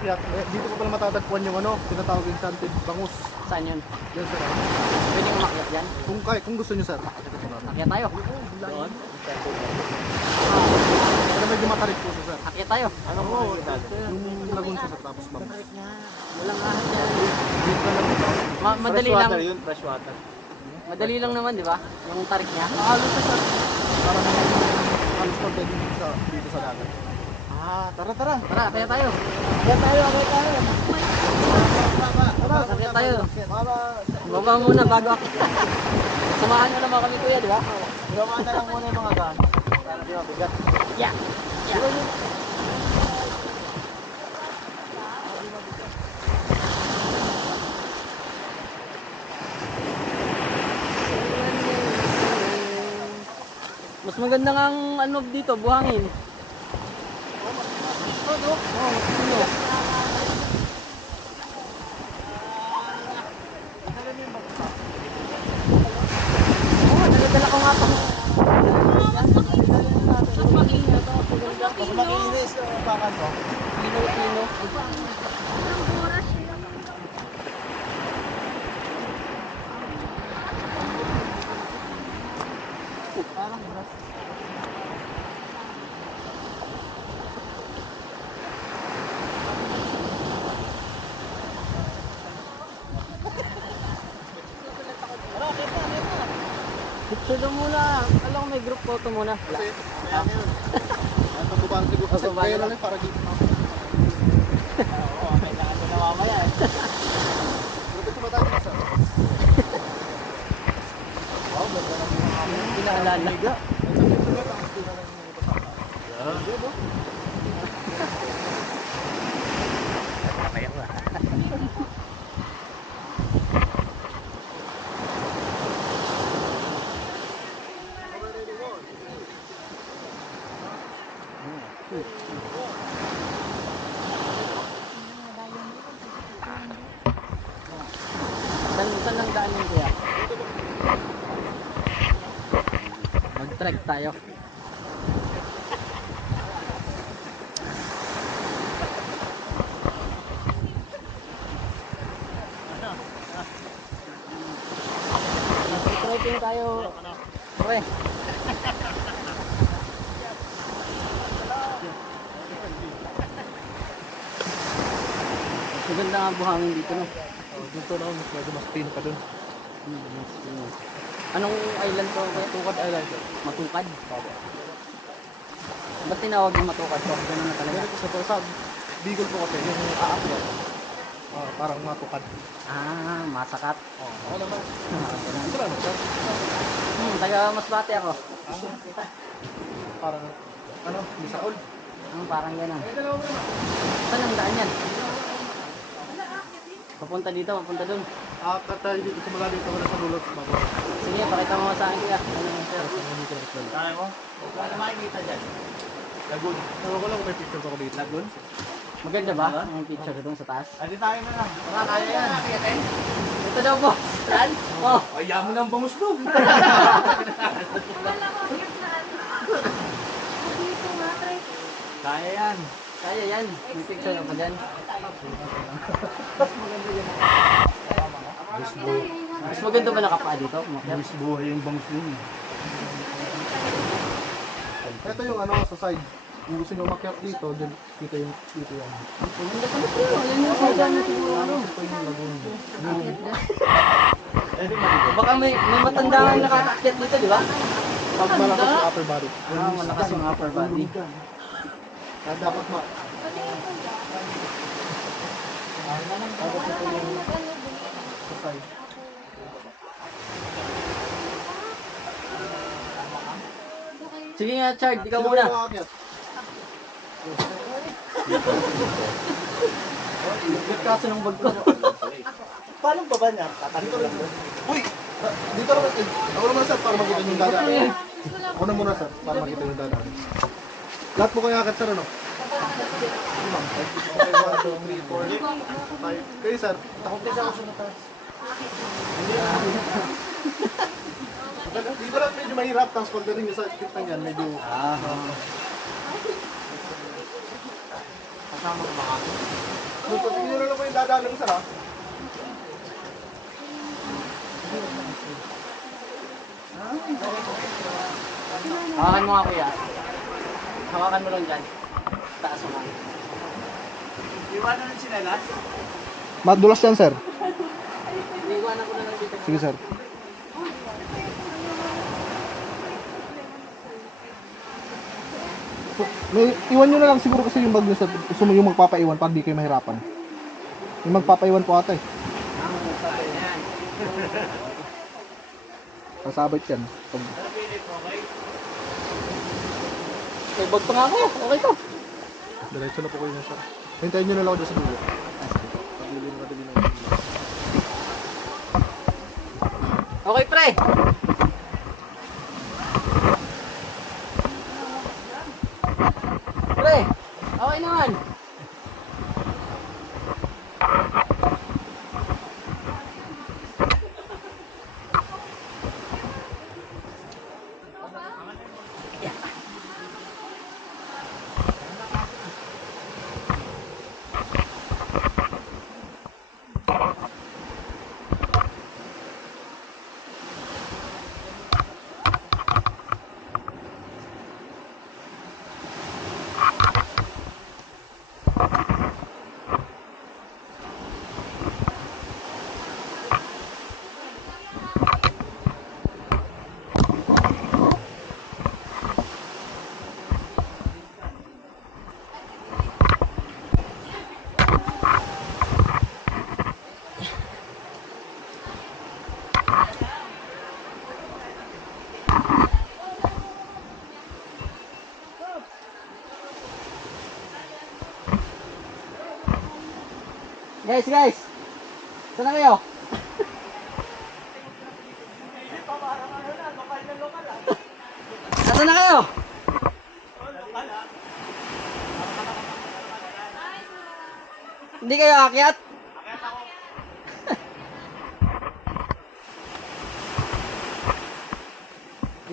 umakyat, dito ko pala matatagpuan yung ano, tinatawag yung Enchanted Bangus. Saan yun? Yan sir. Pwede umakyat dyan? Kung gusto niyo sir, makikita ko natin. Akyat tayo. Doon? Pero medyo matarik po siya sir. Akyat tayo. Anong Oo, makikita doon? yung lagoon siya sir, tapos bangus. Walang ahas dyan. Dito na lang ito. Madali Fresh lang. water yun, fresh water. Madali lang naman, di ba? Yung tarik niya. Nakalo siya sir. Parang halos konti dito sa dagat. Tara, tara. Tara, akyat tayo. Akyat tayo. Akyat tayo. Baba muna bago akyat. Samahan nyo naman kami kuya, di ba? Gawa na lang muna yung mga gaan. Para di mabigat. Yeah. Yeah. Mas maganda nga ang ano dito, buhangin. Oo, matino. Oo, dala-dala ko nga pa. Mas makinis. Mas makinis yung bakan mo. Pino. Parang grass. Picture daw muna. Alam ko may group photo muna. Wala. Ayan yun. Ayan, pagbubahan siguro. Kasi Pagbubahan kaya na lang para dito. Oo, kailangan ko na mamaya eh. Lapit ko ba tayo sir? Wow, ganda lang yung amin. Hindi na alala. Saan ang daan yun kuya? Mag-trek tayo. Mag-trekking tayo. Pre. Maganda nga buhangin dito, no? Dito na, medyo mas pino pa dun. Anong island to? Tukad Island sir. Matukad? Ba't tinawag yung matukad to? Ganun na talaga. Ganito sa Bicol po kasi yung aakyat. Parang matukad. Ah, masakat. Ako naman. Ito lang sir. Taga Masbate ako. Parang ano, Bisaol. Parang gano'n. Saan ang daan yan? Papunta dito, papunta dun. Kata dito sa dito wala sa lulot. Sige, pakita mo sa akin kuya. Ano yung sir? Kaya mo? Wala makikita dyan. Lagoon. Ewan ko lang kung may picture ko dito. Lagoon? Maganda ba? Ang picture doon sa taas. Adi tayo na lang. Tara, kaya yan. Ito daw po. Saan? Oh. Ay, yaman ang bangus doon. Kaya yan. Kaya yan. May picture na pa dyan. Mas maganda ba nakapa dito? Bangus buhay yung bangus yun. Ito yung ano sa side. Kung gusto nyo umakyat dito, dito yan. Maganda pala sa'yo. Yan yung sa dyan siguro. Ano? Ito yung lagoon. Baka may matanda ang nakakakyat dito, di ba? Pag malakas yung upper body. Malakas yung upper body. Kaya dapat dapat ito yung sa side. Sige nga, Chard. Ikaw muna. Ba't kaso ng bag ko? Paano ba niya? Tatarik lang doon. Uy! Dito naman. Ako naman sir, para makita yung dadaan. Ako na muna sir, para makita yung dadaan. Lahat mo kaya akit sir, ano? 1, 2, 3, 4, 5. Kayo sir, nakumpisa ako sa taas. Dito lang medyo mahirap, tapos pagdating nyo sa skip na yan, medyo... Kasama ko baka. Tingnan nyo na lang po yung dadaan ng sir ha. Hawakan mo nga kuya. Hawakan mo lang dyan. Taas mo nga. Iwanan ng sinelas? Madulas yan sir. Iiwanan ko na lang dito. Sige sir. May, iwan nyo na lang siguro kasi yung bag nyo sa gusto mo yung magpapaiwan para di kayo mahirapan. Yung magpapaiwan po ata eh. Kasabit yan. Pag... May bag pa nga ako. Okay to. Diretso na po kayo na sir. Hintayin nyo na lang ako dyan sa dulo. Okay pre. Pre. Okay naman. Guys. Saan na kayo? Nasaan na kayo? Hindi kayo aakyat?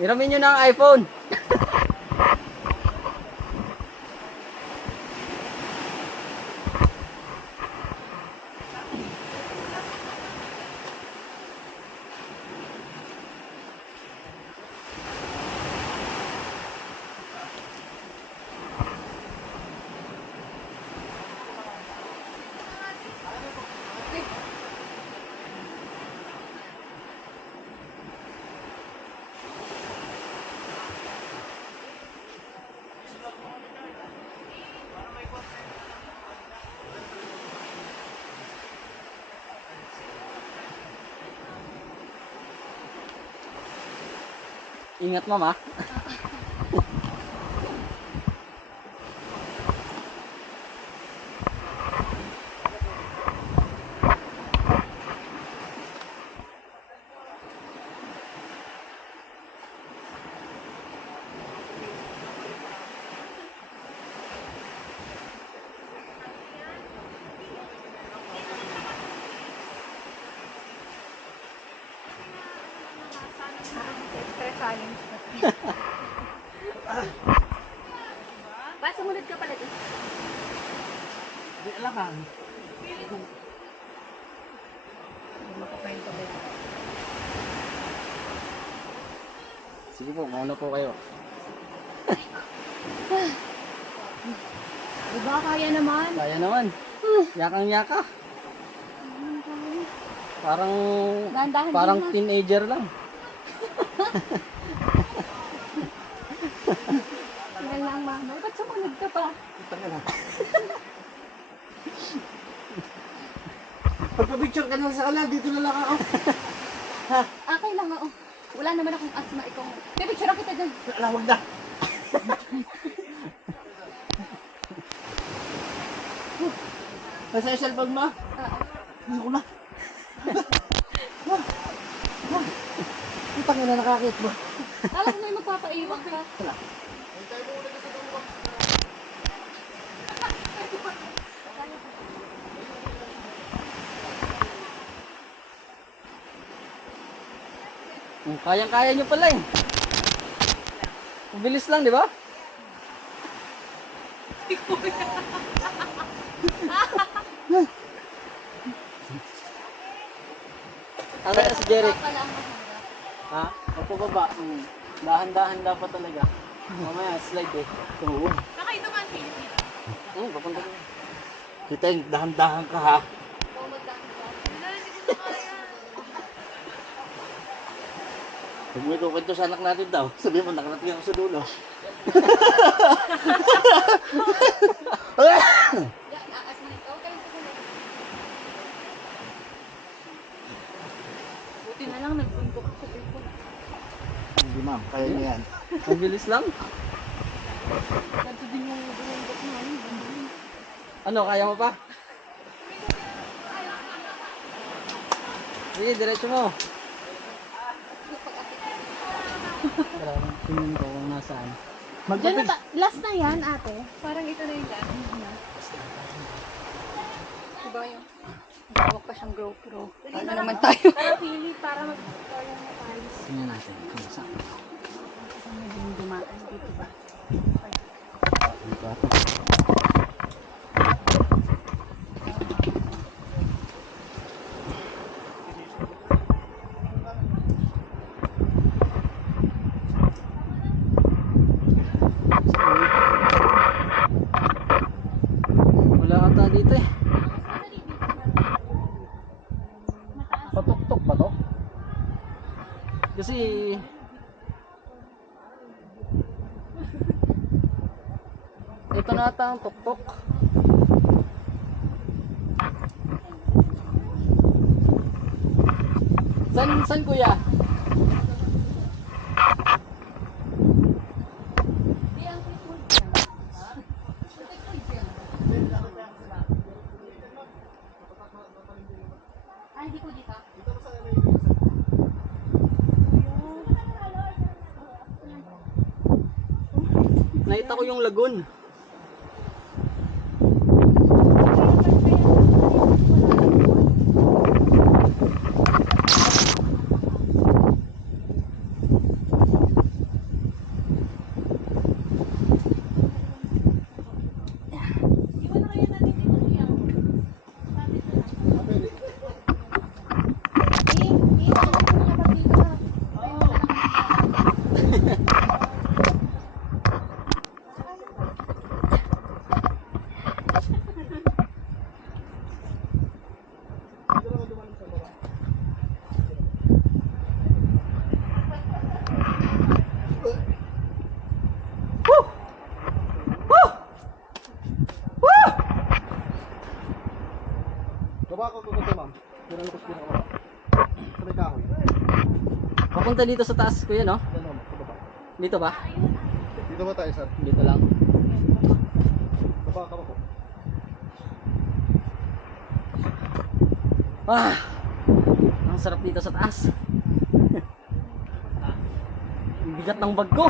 Hiramin nyo na ang iPhone. Ingat mama. Extra challenge. Ba, sumunod ka pala dun. Di alam. Makakwento ba? Sige po, mauna po kayo. Diba, kaya naman. Kaya naman. Yakang-yaka. Parang Dahan-dahan parang din, ha? teenager lang. Tingnan lang, mama. Ba't sumunod ka pa? Pagpa-picture ka na sa ala, dito na lang ako. Okay lang, oo. Wala naman akong asma ikaw. Pipicture kita dun. Ala, wag na. Nasa yung cellphone mo? Hindi ko na. Putang ina, nakakit mo. Alam mo may magpapaiwan ka. Kayang-kaya nyo pala eh. Mabilis lang, di ba? Asa na si Jeric? Pala ang mahirap. Ha? Pagpababa, dahan-dahan dapat talaga. Mamaya, slide eh. Oo. Nakaito ba ang Philippines? Papunta ko. Kita yung dahan-dahan ka ha. Oo, magdaan ka. Hindi ko na kaya. Huwag mo ikukwento sa anak natin daw. Sabihin mo, nakarating ako sa dulo. Aas mo ikaw. Kayo sa kulay. Buti na lang nagpunto ka sa people. Hindi ma'am, kaya niya yan. Ang bilis lang. Ganto din yung burundok namin. Ano, kaya mo pa? Sige, diretso mo. Wala nang tingin ko kung nasaan. Diyan na ba? Last na yan, ate. Parang ito na yung last. Diba yung hawak pa siyang GoPro. Ano naman tayo? Para pili, para mag-tutorial na tayo. Tingnan natin kung saan. Naging dumaan dito ba? Wala ata dito eh. Patuktok ba to? Kasi ito na ata ang tuktok. San kuya? Ay, hindi ko dito. Nakita ko yung lagoon. Baba ko kukunti, ma'am. Pinalukos ko na ako. Sa may kahoy. Papunta dito sa taas kuya, no? Yan, ma'am. Sa baba. Dito ba? Dito ba tayo, sir? Dito lang. Baba ka ba po? Ah! Ang sarap dito sa taas. Ang bigat ng bag ko.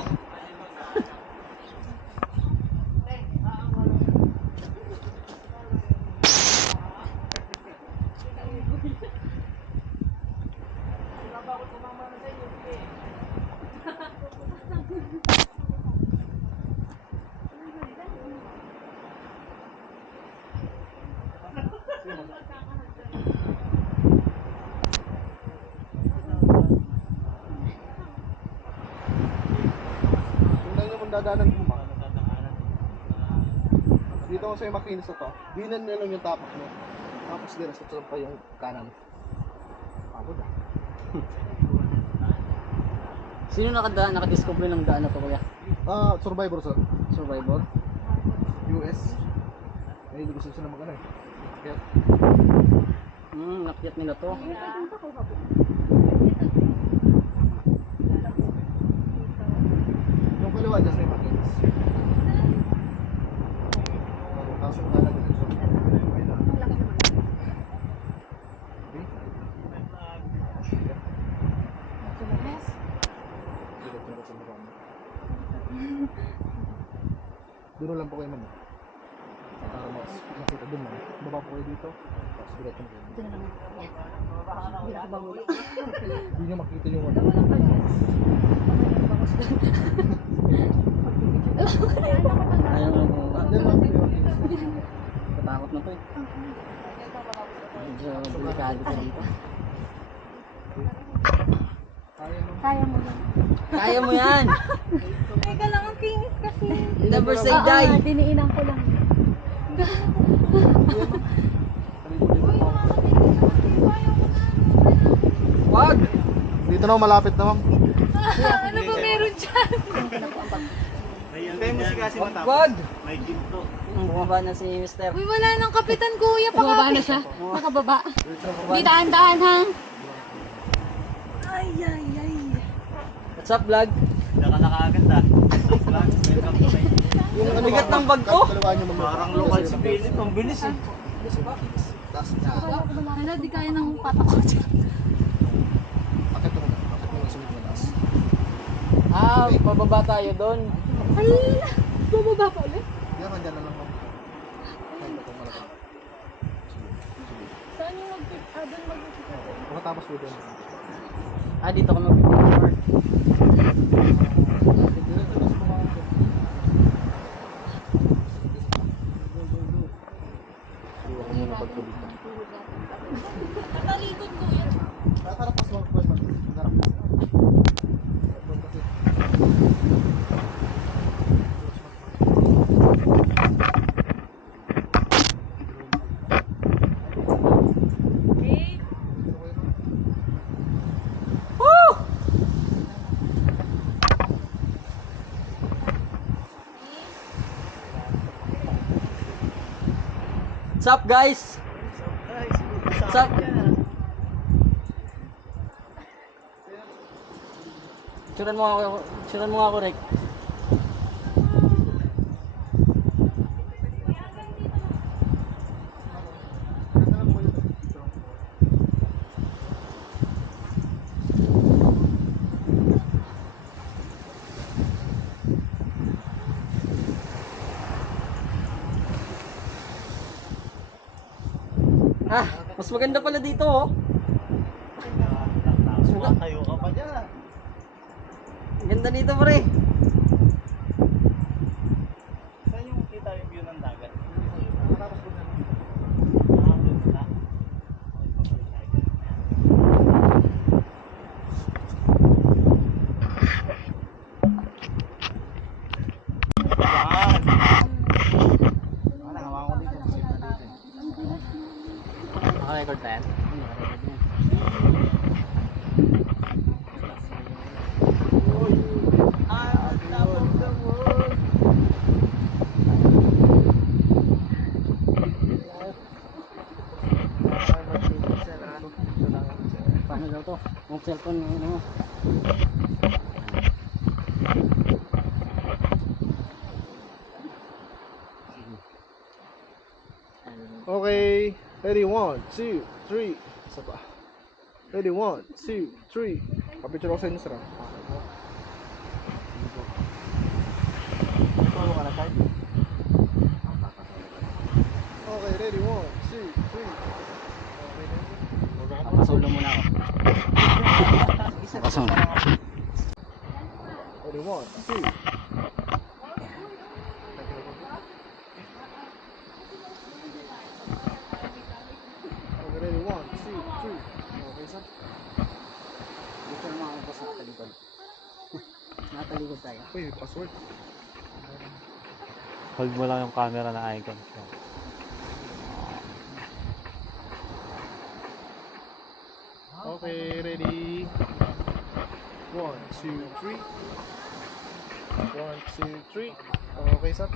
Tingnan nyo kung dadaanan mo, ma'am. Dito ko sa'yo makinis na to. Dinan nyo lang yung tapak mo. Tapos dira sa pa yung kanan. Pagod ah. Sino nakadiscover ng daan na to kuya? Survivor, sir. Survivor? US. May hindi gusto sila mag-ano eh. Kaya, Nakyat nila to. yung kaliwa dyan sa may makinis. Tapos yung kanan dito. Okay? Dito ko sa baba mo. Doon lang po kayo, ma'am. Para mas makita doon lang. Baba po kayo dito. Tapos diretso mo kayo. Ito na lang. Hindi na ba mula? Hindi nyo makita yung wala. Ayaw mo po. Yan, ma'am. Yung makinis. Katakot na to eh. Medyo delikado ka dito. Kaya mo yan. Kaya mo yan. Teka lang, ang kinis kasi. Never say Oo die. nga, diniinan ko lang. Wag. Dito na, malapit na ma'am. Ano ba meron dyan? Wag. Bumaba na si Mr. Uy, wala nang kapitan kuya. Pakababa na siya. Nakababa. Di dahan-dahan ha. Ay, ay, ay. What's up, vlog? Diyan ka nakaganda. Welcome to my Yung bigat ng bag ko. Parang local si Philip. Ang bilis eh. Taas na. Hala, di kaya nang patakot. Akit mo na. Akit mo na sunod na taas. Pababa tayo doon. Hala, bumaba pa ulit. Yan, andyan na lang ma'am. Ay, ito malapit. Saan yung mag-pick? Doon mag-pick. Makatapos po doon. Dito ka mag-picture. Iwan ko muna pagtulog ka. Natalikod kuya. Harap pas mo, pas mo. Harap. Doon kasi. What's up, guys? What's up? Picturean mo ako, Rick. Mas maganda pala dito, oh. Tayo ka pa dyan. Ganda dito, pre. Saan yung kita yung view ng dagat? Naka-record tayo. Paano daw to? Yung cellphone yung ano mo. Okay, ready, 1, 2, 3. Isa pa. Ready, 1, 2, 3. Kapicture ako sa inyo, sir. Okay, ready, 1, 2, 3. Papasolo muna ako. Papasolo. Ready, 1, 2. Okay, ready, 1, 2, 3. Okay, sir. Dito naman ako sa natalikod. Natalikod tayo. Uy, password. Hold mo lang yung camera na icon. Okay, ready. 1, 2, 3. 1, 2, 3. Okay, sir.